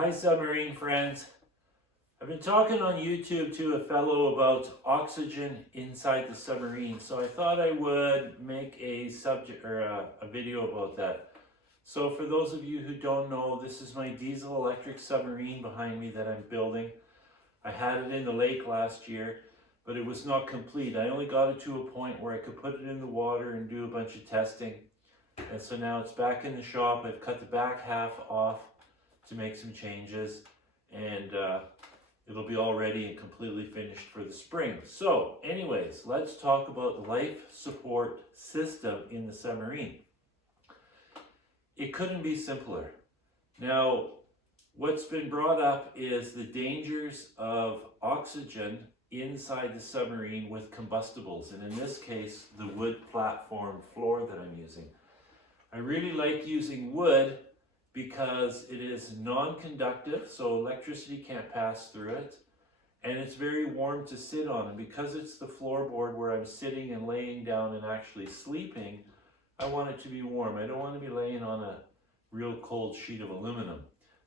Hi Submarine friends. I've been talking on YouTube to a fellow about oxygen inside the submarine, so I thought I would make a subject or a video about that. So for those of you who don't know, this is my diesel electric submarine behind me that I'm building. I had it in the lake last year, but it was not complete. I only got it to a point where I could put it in the water and do a bunch of testing. And so now it's back in the shop. I've cut the back half off to make some changes, and it'll be all ready and completely finished for the spring. So anyways, let's talk about the life support system in the submarine. It couldn't be simpler. Now, what's been brought up is the dangers of oxygen inside the submarine with combustibles, and in this case, the wood platform floor that I'm using. I really like using wood because it is non-conductive, so electricity can't pass through it, and it's very warm to sit on. And because it's the floorboard where I'm sitting and laying down and actually sleeping, I want it to be warm. I don't want to be laying on a real cold sheet of aluminum.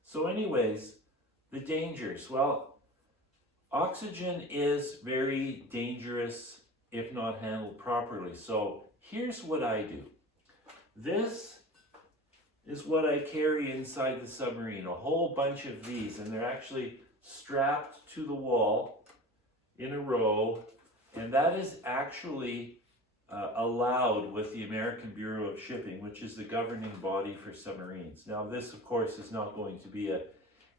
So anyways, the dangers. Well, oxygen is very dangerous if not handled properly. So here's what I do. This is what I carry inside the submarine, a whole bunch of these, and they're actually strapped to the wall in a row, and that is actually allowed with the American Bureau of Shipping, which is the governing body for submarines. Now this, of course, is not going to be a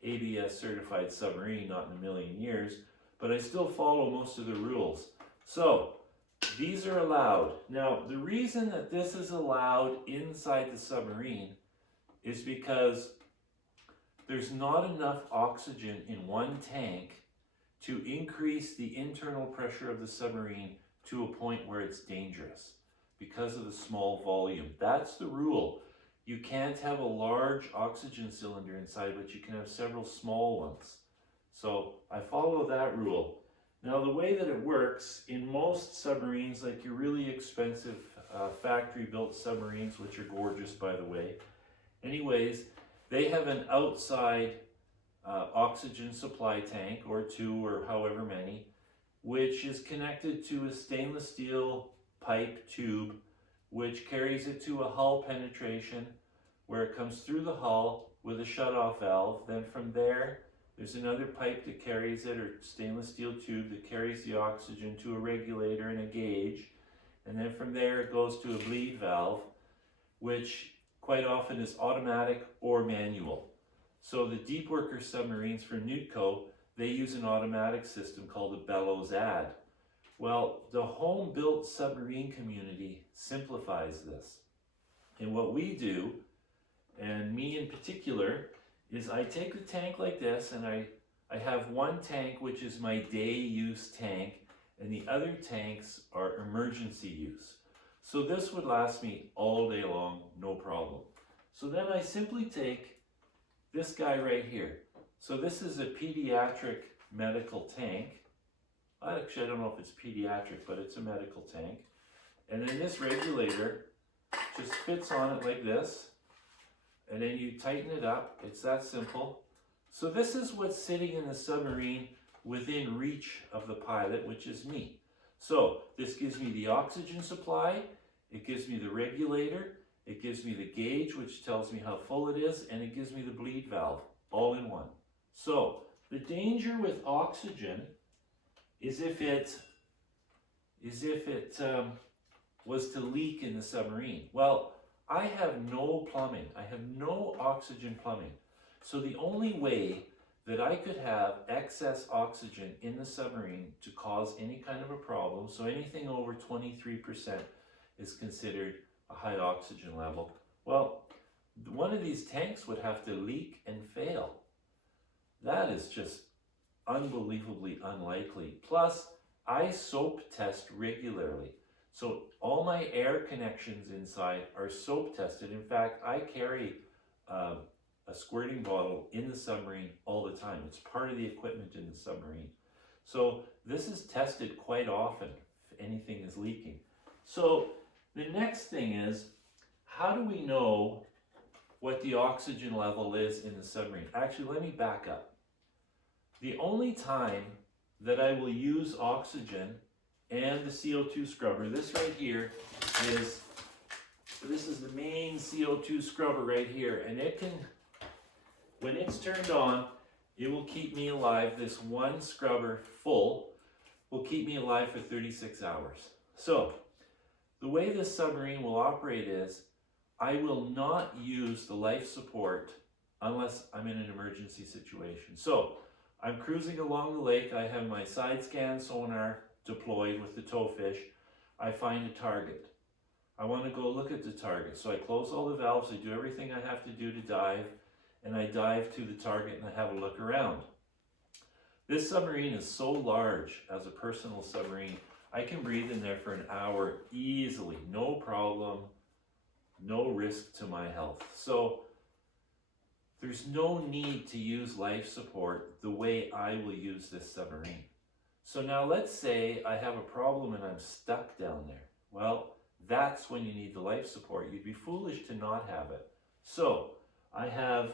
ABS certified submarine, not in a million years, but I still follow most of the rules. So these are allowed. Now the reason that this is allowed inside the submarine is because there's not enough oxygen in one tank to increase the internal pressure of the submarine to a point where it's dangerous because of the small volume. That's the rule. You can't have a large oxygen cylinder inside, but you can have several small ones. So I follow that rule. Now the way that it works, in most submarines, like your really expensive factory-built submarines, which are gorgeous by the way, anyways, they have an outside oxygen supply tank, or two, or however many, which is connected to a stainless steel pipe tube, which carries it to a hull penetration, where it comes through the hull with a shutoff valve. Then from there, there's another pipe that carries it, or stainless steel tube that carries the oxygen to a regulator and a gauge. And then from there, it goes to a bleed valve, which quite often is automatic or manual. So the deep worker submarines for NUTCO, they use an automatic system called a bellows add. Well, the home-built submarine community simplifies this. And what we do, and me in particular, is I take the tank like this, and I have one tank which is my day use tank, and the other tanks are emergency use. So this would last me all day long, no problem. So then I simply take this guy right here. So this is a pediatric medical tank. Actually, I don't know if it's pediatric, but it's a medical tank. And then this regulator just fits on it like this. And then you tighten it up. It's that simple. So this is what's sitting in the submarine within reach of the pilot, which is me. So this gives me the oxygen supply, it gives me the regulator, it gives me the gauge, which tells me how full it is, and it gives me the bleed valve, all in one. So the danger with oxygen is if it was to leak in the submarine. Well, I have no plumbing. I have no oxygen plumbing. So the only way that I could have excess oxygen in the submarine to cause any kind of a problem, so anything over 23% is considered a high oxygen level. Well, one of these tanks would have to leak and fail. That is just unbelievably unlikely. Plus, I soap test regularly. So all my air connections inside are soap tested. In fact, I carry a squirting bottle in the submarine all the time. It's part of the equipment in the submarine. So this is tested quite often if anything is leaking. So the next thing is, how do we know what the oxygen level is in the submarine. Actually, let me back up. The only time that I will use oxygen and the CO2 scrubber, this right here this is the main CO2 scrubber right here, and it can, when it's turned on, it will keep me alive. This one scrubber full will keep me alive for 36 hours. So the way this submarine will operate is I will not use the life support unless I'm in an emergency situation. So I'm cruising along the lake. I have my side scan sonar deployed with the towfish. I find a target. I want to go look at the target. So I close all the valves. I do everything I have to do to dive, and I dive to the target and I have a look around. This submarine is so large as a personal submarine, I can breathe in there for an hour easily, no problem, no risk to my health. So there's no need to use life support the way I will use this submarine. So now let's say I have a problem and I'm stuck down there. Well, that's when you need the life support. You'd be foolish to not have it. So I have,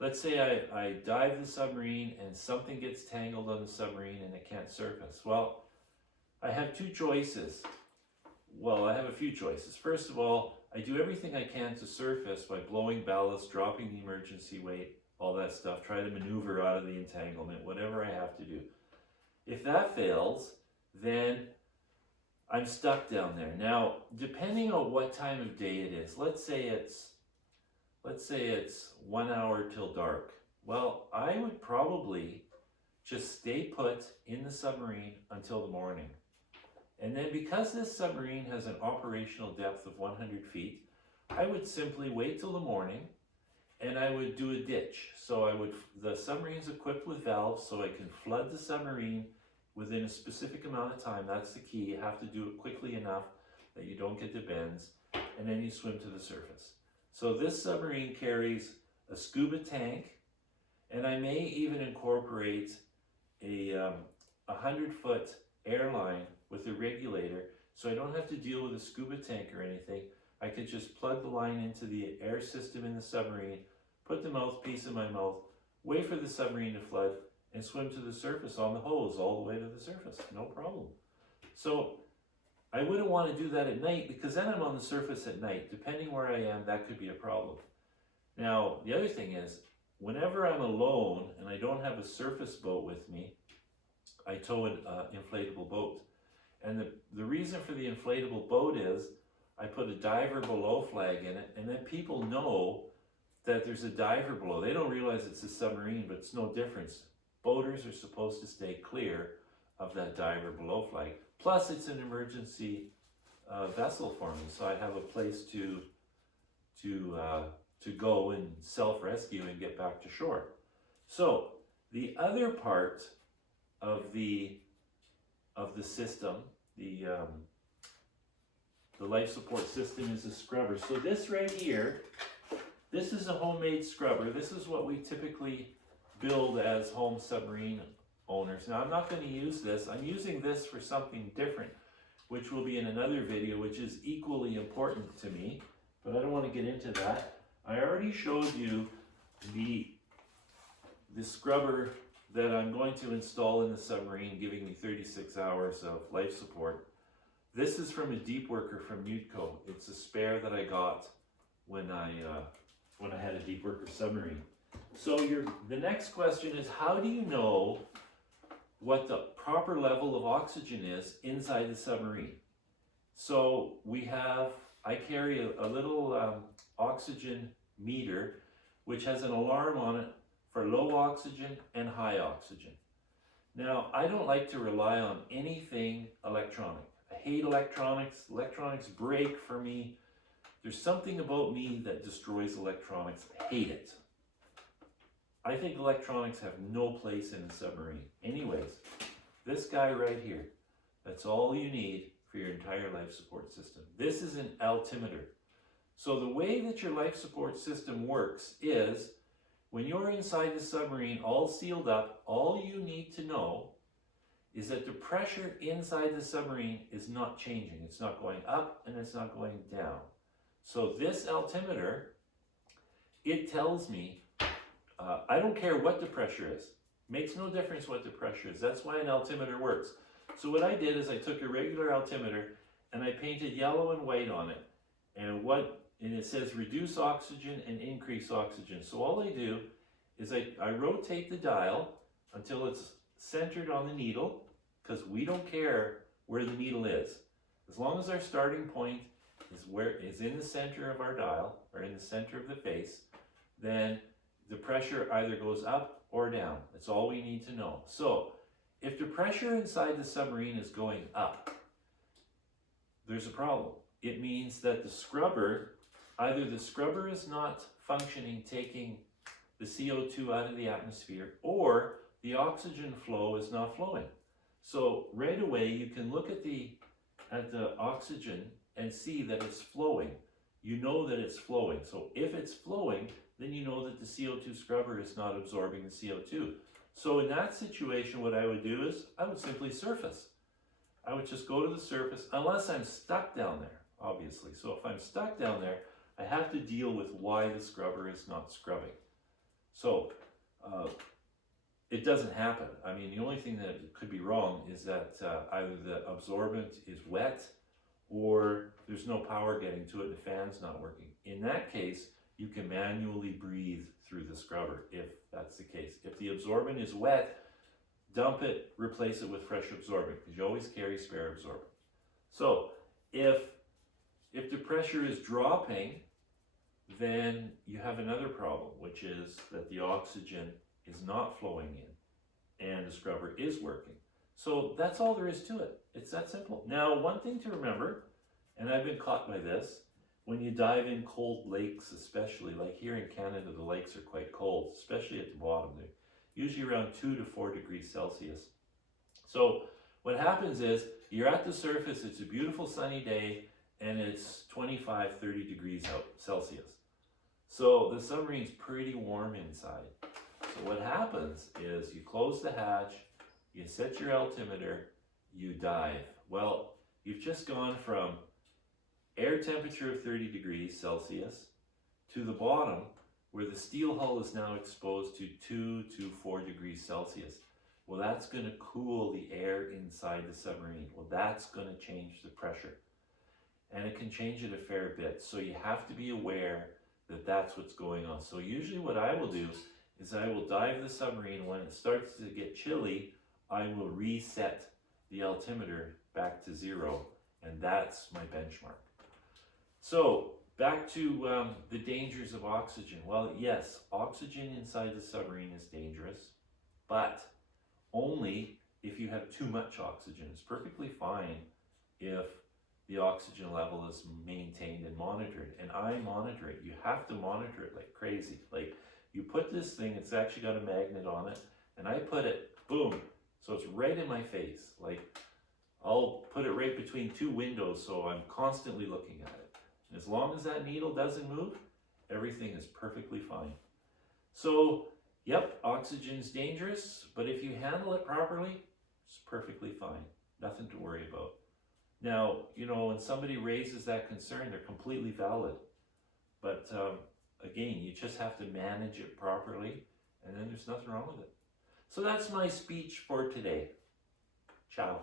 let's say I dive the submarine and something gets tangled on the submarine and it can't surface. Well, I have two choices. Well, I have a few choices. First of all, I do everything I can to surface by blowing ballast, dropping the emergency weight, all that stuff, try to maneuver out of the entanglement, whatever I have to do. If that fails, then I'm stuck down there. Now, depending on what time of day it is, let's say it's 1 hour till dark. Well, I would probably just stay put in the submarine until the morning. And then because this submarine has an operational depth of 100 feet, I would simply wait till the morning and I would do a ditch. So the submarine's equipped with valves so I can flood the submarine within a specific amount of time. That's the key. You have to do it quickly enough that you don't get the bends, and then you swim to the surface. So this submarine carries a scuba tank, and I may even incorporate a 100-foot airline with a regulator, so I don't have to deal with a scuba tank or anything. I could just plug the line into the air system in the submarine, put the mouthpiece in my mouth, wait for the submarine to flood, and swim to the surface on the hose all the way to the surface, no problem. So I wouldn't want to do that at night because then I'm on the surface at night. Depending where I am, that could be a problem. Now, the other thing is, whenever I'm alone and I don't have a surface boat with me, I tow an inflatable boat. And the reason for the inflatable boat is I put a diver below flag in it, and then people know that there's a diver below. They don't realize it's a submarine, but it's no difference. Boaters are supposed to stay clear of that diver below flag. Plus, it's an emergency vessel for me, so I have a place to go and self-rescue and get back to shore. So the other part of the system, the life support system, is a scrubber. So this right here, this is a homemade scrubber. This is what we typically build as home submarine owners. Now I'm not going to use this. I'm using this for something different, which will be in another video, which is equally important to me, but I don't want to get into that. I already showed you the scrubber that I'm going to install in the submarine, giving me 36 hours of life support. This is from a deep worker from Newtco. It's a spare that I got when I had a deep worker submarine. So the next question is, how do you know what the proper level of oxygen is inside the submarine? So I carry a little oxygen meter, which has an alarm on it for low oxygen and high oxygen. Now, I don't like to rely on anything electronic. I hate electronics. Electronics break for me. There's something about me that destroys electronics. I hate it. I think electronics have no place in a submarine. Anyways, this guy right here, that's all you need for your entire life support system. This is an altimeter. So the way that your life support system works is, when you're inside the submarine all sealed up, all you need to know is that the pressure inside the submarine is not changing. It's not going up and it's not going down. So this altimeter it tells me, I don't care what the pressure is. Makes no difference what the pressure is. That's why an altimeter works. So what I did is I took a regular altimeter and I painted yellow and white on it. And it says reduce oxygen and increase oxygen. So all I do is I rotate the dial until it's centered on the needle, because we don't care where the needle is. As long as our starting point is in the center of our dial, or in the center of the face, then the pressure either goes up or down. That's all we need to know. So if the pressure inside the submarine is going up, there's a problem. It means that the scrubber, either the scrubber is not functioning, taking the CO2 out of the atmosphere, or the oxygen flow is not flowing. So right away you can look at the oxygen and see that it's flowing. You know that it's flowing. So if it's flowing, then you know that the CO2 scrubber is not absorbing the CO2. So in that situation, what I would do is I would simply surface. I would just go to the surface, unless I'm stuck down there, obviously. So if I'm stuck down there, I have to deal with why the scrubber is not scrubbing. So it doesn't happen. I mean, the only thing that could be wrong is that either the absorbent is wet, or there's no power getting to it, the fan's not working. In that case, you can manually breathe through the scrubber, if that's the case. If the absorbent is wet, dump it, replace it with fresh absorbent, because you always carry spare absorbent. So if the pressure is dropping, then you have another problem, which is that the oxygen is not flowing in and the scrubber is working. So that's all there is to it. It's that simple. Now, one thing to remember, and I've been caught by this, when you dive in cold lakes, especially, like here in Canada, the lakes are quite cold, especially at the bottom. They're usually around 2 to 4 degrees Celsius. So what happens is you're at the surface, it's a beautiful sunny day, and it's 25, 30 degrees Celsius. So the submarine's pretty warm inside. So what happens is you close the hatch, you set your altimeter, you dive. Well, you've just gone from air temperature of 30 degrees Celsius to the bottom, where the steel hull is now exposed to 2 to 4 degrees Celsius. Well, that's going to cool the air inside the submarine. Well, that's going to change the pressure. And it can change it a fair bit. So you have to be aware that that's what's going on. So usually what I will do is I will dive the submarine. When it starts to get chilly, I will reset the altimeter back to 0. And that's my benchmark. So back to the dangers of oxygen. Well, yes, oxygen inside the submarine is dangerous, but only if you have too much oxygen. It's perfectly fine if the oxygen level is maintained and monitored. And I monitor it. You have to monitor it like crazy. Like, you put this thing, it's actually got a magnet on it, and I put it, boom, so it's right in my face. Like, I'll put it right between 2 windows, so I'm constantly looking at it. And as long as that needle doesn't move, everything is perfectly fine. So, yep, oxygen's dangerous, but if you handle it properly, it's perfectly fine. Nothing to worry about. Now, you know, when somebody raises that concern, they're completely valid. But again, you just have to manage it properly, and then there's nothing wrong with it. So that's my speech for today. Ciao.